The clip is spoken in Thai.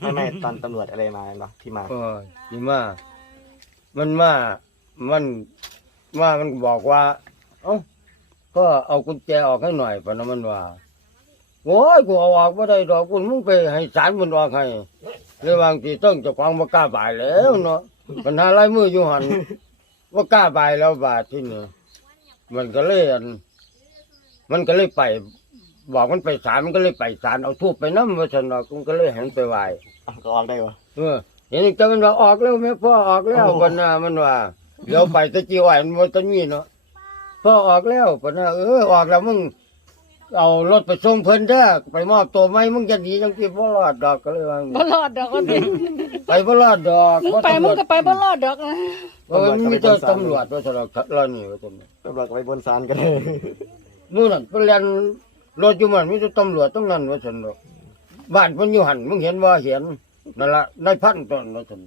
ไม่ไม่ตอนตำรวจอะไรมาเนาะที่มา ก็ที่มามันมามันมามันบอกว่า เอ้าก็เอากุญแจออกให้หน่อยปะนะมันว่าโอ้ยกูเอาออกไม่ได้ดอกคุณมึงไปให้ศาลมันออกให้เรื่องบางทีต้องเจะฟังว่ากล้าบ่ายแล้วเนาะปัญหาลายมืออยู่หันว่ากล้าบ่ายแล้วบาดที่นี่มันก็เลยอันมันก็เลยไป บอกมันไปศาลมันก็เลยไปศาลเอาทูบไปน้ำมาสนอกมันก็เลยหันไปไหวอ้าวก็ออกได้วะ เออเห็นจังมันว่าออกแล้วแม่พ่อออกแล้วโอ้ปนน่ะมันว่าเดี๋ยวไปตะกี้ไหวมันบ่ตะมีเนาะพ่อออกแล้วปนน่ะเออออกแล้วมึงเอารถไปส่งเพิ่นเด้อไปมอบตัวไหมมึงจะหนีจังซี่บ่รอดดอกก็เลยว่าบ่รอดดอกคนเดียวไปบ่รอดดอกมึงไปมึงก็ไปบ่รอดดอกนะเออมันมีแต่ตำรวจว่าสนอกแล้วนี่ว่าซั่นตำรวจก็ไปบนศาลกันเลย นู่นน่ะเพิ่นเรียน รถอยู่มันมีแต่ตำรวจต้องนั่นว่าฉันดอกบ้านเพิ่นอยู่หันมึงเห็นว่าเห็นนั่นละนายพันต้นว่าฉัน